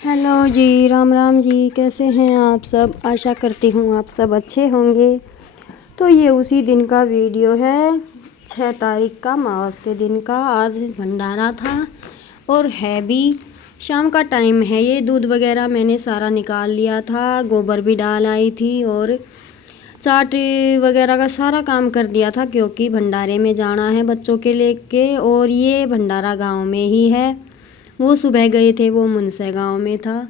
Hello जी, राम राम जी। कैसे हैं आप सब? आशा करती हूँ आप सब अच्छे होंगे। तो ये उसी दिन का वीडियो है, 6 तारीख का, मावस के दिन का। आज भंडारा था और है भी। शाम का टाइम है। ये दूध वगैरह मैंने सारा निकाल लिया था, गोबर भी डाल आई थी और चाट वगैरह का सारा काम कर दिया था, क्योंकि भंडारे में जाना है बच्चों के लेके। और ये भंडारा गांव में ही है। वो सुबह गए थे, वो मुनसे गांव में था,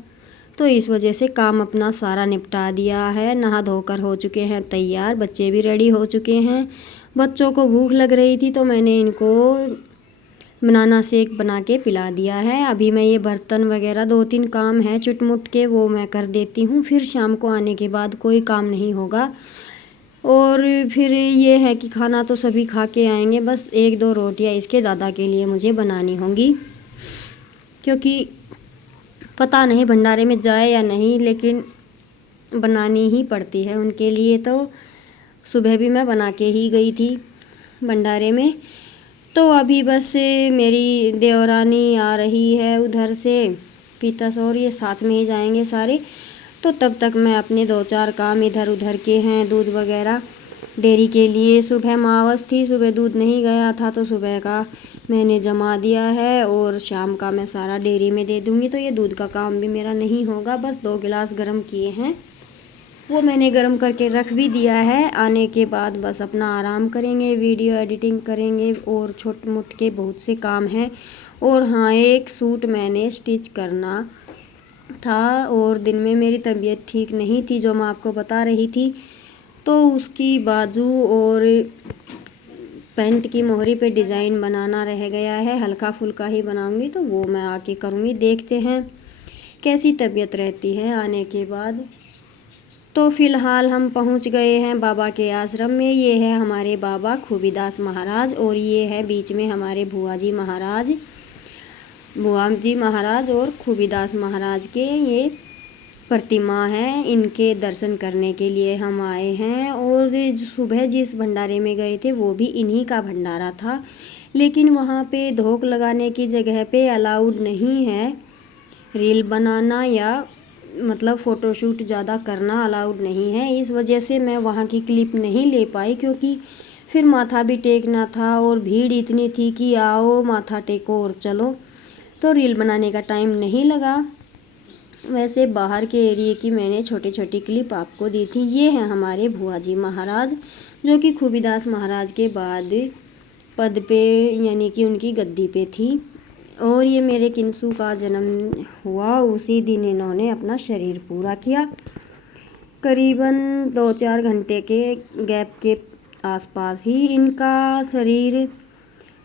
तो इस वजह से काम अपना सारा निपटा दिया है। नहा धोकर हो चुके हैं तैयार, बच्चे भी रेडी हो चुके हैं। बच्चों को भूख लग रही थी तो मैंने इनको बनाना शेक बना के पिला दिया है। अभी मैं ये बर्तन वगैरह 2-3 काम है चुटमुट के, वो मैं कर देती हूँ। फिर शाम को आने के बाद कोई काम नहीं होगा। और फिर ये है कि खाना तो सभी खा के आएंगे, बस 1-2 रोटियाँ इसके दादा के लिए मुझे बनानी होंगी, क्योंकि पता नहीं भंडारे में जाए या नहीं, लेकिन बनानी ही पड़ती है उनके लिए। तो सुबह भी मैं बना के ही गई थी भंडारे में। तो अभी बस मेरी देवरानी आ रही है उधर से, पीतस और ये साथ में ही जाएंगे सारे। तो तब तक मैं अपने 2-4 काम इधर उधर के हैं, दूध वगैरह डेयरी के लिए। सुबह मावस थी, सुबह दूध नहीं गया था, तो सुबह का मैंने जमा दिया है और शाम का मैं सारा डेयरी में दे दूँगी। तो ये दूध का काम भी मेरा नहीं होगा। बस 2 गिलास गर्म किए हैं, वो मैंने गर्म करके रख भी दिया है। आने के बाद बस अपना आराम करेंगे, वीडियो एडिटिंग करेंगे और छोटे मोटे के बहुत से काम हैं। और हाँ, एक सूट मैंने स्टिच करना था और दिन में मेरी तबीयत ठीक नहीं थी, जो मैं आपको बता रही थी। तो उसकी बाजू और पैंट की मोहरी पे डिज़ाइन बनाना रह गया है, हल्का फुल्का ही बनाऊंगी, तो वो मैं आके करूँगी। देखते हैं कैसी तबीयत रहती है आने के बाद। तो फ़िलहाल हम पहुंच गए हैं बाबा के आश्रम में। ये है हमारे बाबा खूबीदास महाराज और ये है बीच में हमारे बुआ जी महाराज और खूबीदास महाराज के ये प्रतिमा है। इनके दर्शन करने के लिए हम आए हैं। और सुबह जिस भंडारे में गए थे वो भी इन्हीं का भंडारा था, लेकिन वहाँ पे धोक लगाने की जगह पे अलाउड नहीं है रील बनाना या मतलब फ़ोटोशूट ज़्यादा करना अलाउड नहीं है। इस वजह से मैं वहाँ की क्लिप नहीं ले पाई, क्योंकि फिर माथा भी टेकना था और भीड़ इतनी थी कि आओ माथा टेको और चलो, तो रील बनाने का टाइम नहीं लगा। वैसे बाहर के एरिए की मैंने छोटी छोटी क्लिप आपको दी थी। ये हैं हमारे भुआ जी महाराज, जो कि खूबीदास महाराज के बाद पद पे यानी कि उनकी गद्दी पे थी। और ये मेरे किंसू का जन्म हुआ उसी दिन इन्होंने अपना शरीर पूरा किया। करीबन 2-4 घंटे के गैप के आसपास ही इनका शरीर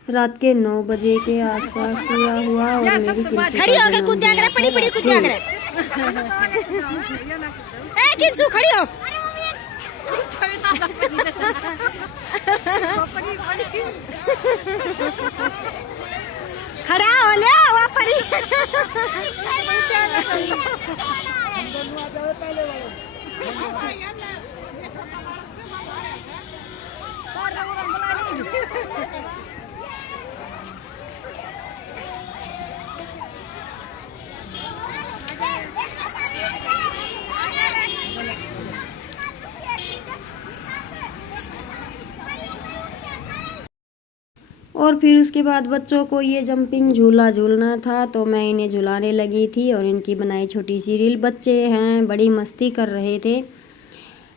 रात के 9 बजे के आसपास पूरा हुआ। और मेरी किंसू का जन्म किंसू खड़ी हो। खड़ा हो ले वहाँ पर ही। और फिर उसके बाद बच्चों को ये जंपिंग झूला झूलना था, तो मैं इन्हें झुलाने लगी थी और इनकी बनाई छोटी सी रील। बच्चे हैं, बड़ी मस्ती कर रहे थे,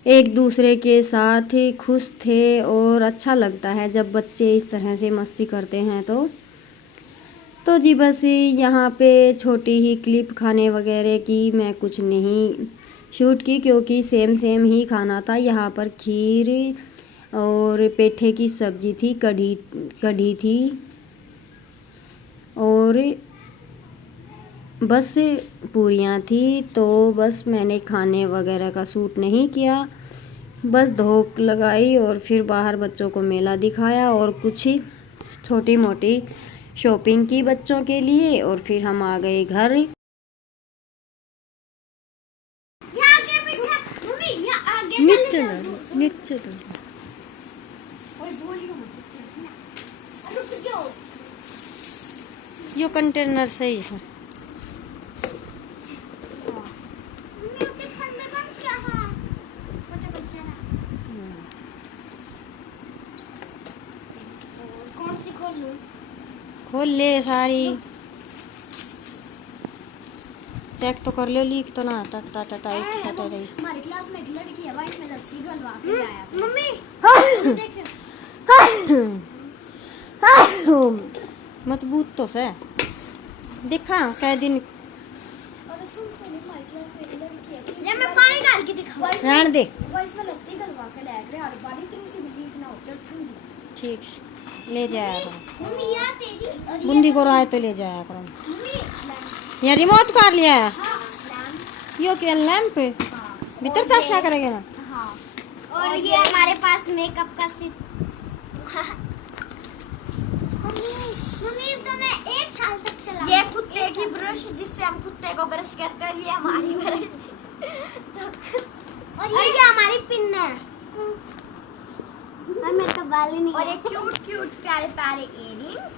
एक दूसरे के साथ खुश थे। और अच्छा लगता है जब बच्चे इस तरह से मस्ती करते हैं। तो जी बस यहाँ पे छोटी ही क्लिप खाने वगैरह की मैं कुछ नहीं शूट की, क्योंकि सेम ही खाना था। यहाँ पर खीर और पेठे की सब्ज़ी थी, कढ़ी थी और बस पूरियाँ थी। तो बस मैंने खाने वगैरह का शूट नहीं किया, बस धोक लगाई और फिर बाहर बच्चों को मेला दिखाया और कुछ छोटी मोटी शॉपिंग की बच्चों के लिए। और फिर हम आ गए घर। नीचे यो कंटेनर सही है। खोल ले सारी, चेक तो कर लो, लीक तो ना टटा टटा टटा रही। हमारी क्लास में एक लड़की है, वाइट में लस्सी गलवा के लाया था। मम्मी देख मजबूत तो से दिखा कै दिन। और सुन तो नहीं, हमारी क्लास में एक लड़की है, ये मैं पानी डाल के दिखाऊं। रहने दे, वाइट में लस्सी गलवा के लाया करे, और बड़ी इतनी सी भी लीक ना हो तो ठंडी। ठीक ले जाया करो। मम्मी यार तेरी और बूंदी को राय तो ले जाया करो। मम्मी यहाँ रिमोट कर लिया है, लैम्प। यो क्या लैंप भीतर चाशा करेगा ना। हाँ, और ये हमारे पास मेकअप का सिप। मम्मी तो मैं 1 साल तक चला। ये कुत्ते की ब्रश, जिससे हम कुत्ते को ब्रश करते हैं, ये हमारी ब्रश। और ये हमारी पिन है। और मेरे को बाल ही नहीं है। और ये क्यूट क्यूट प्यारे प्यारे इयररिंग्स,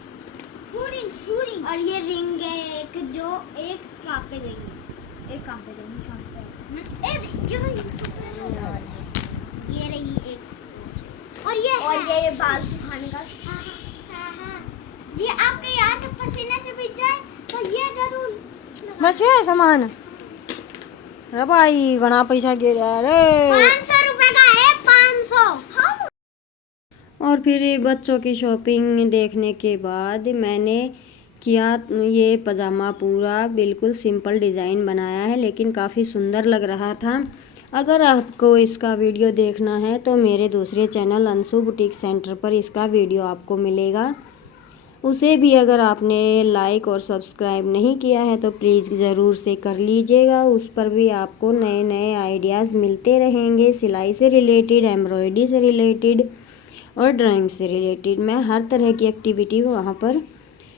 शूरिंग। और ये रिंग है एक, जो एक कहाँ पे गई है, एक कहाँ पे गई निशान पे। ये रही एक। और ये बाल सुखाने का। जी आपके यहाँ से पसीने से भीग जाए तो ये जरूर। बस है सामान रे भाई, घना पैसा गिरा रे। 500 रुपए का है, 500। हाँ। और फिर ये बच्चों की शॉपिंग देखने के बाद मैंने किया ये पजामा पूरा बिल्कुल सिंपल डिज़ाइन बनाया है, लेकिन काफ़ी सुंदर लग रहा था। अगर आपको इसका वीडियो देखना है तो मेरे दूसरे चैनल अंशु बुटीक सेंटर पर इसका वीडियो आपको मिलेगा। उसे भी अगर आपने लाइक और सब्सक्राइब नहीं किया है तो प्लीज़ ज़रूर से कर लीजिएगा। उस पर भी आपको नए नए आइडियाज़ मिलते रहेंगे, सिलाई से रिलेटेड, एम्ब्रॉयडरी से रिलेटेड और ड्राइंग से रिलेटेड। मैं हर तरह की एक्टिविटी वहाँ पर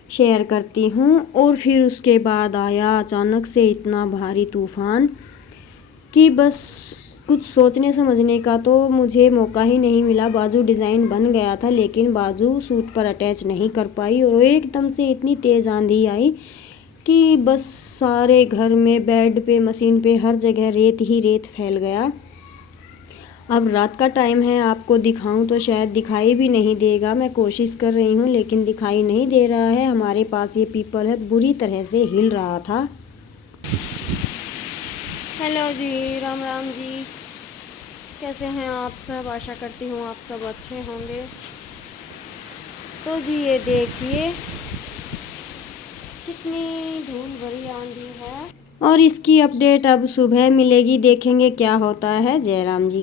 शेयर करती हूँ। और फिर उसके बाद आया अचानक से इतना भारी तूफ़ान कि बस कुछ सोचने समझने का तो मुझे मौका ही नहीं मिला। बाजू डिज़ाइन बन गया था, लेकिन बाजू सूट पर अटैच नहीं कर पाई। और एकदम से इतनी तेज़ आंधी आई कि बस सारे घर में, बेड पे, मशीन पे, हर जगह रेत ही रेत फैल गया। अब रात का टाइम है, आपको दिखाऊं तो शायद दिखाई भी नहीं देगा। मैं कोशिश कर रही हूँ लेकिन दिखाई नहीं दे रहा है। हमारे पास ये पीपल है, बुरी तरह से हिल रहा था। हेलो जी, राम राम जी, कैसे हैं आप सब? आशा करती हूँ आप सब अच्छे होंगे। तो जी ये देखिए कितनी धूल भरी आंधी है। और इसकी अपडेट अब सुबह मिलेगी, देखेंगे क्या होता है। जय राम जी।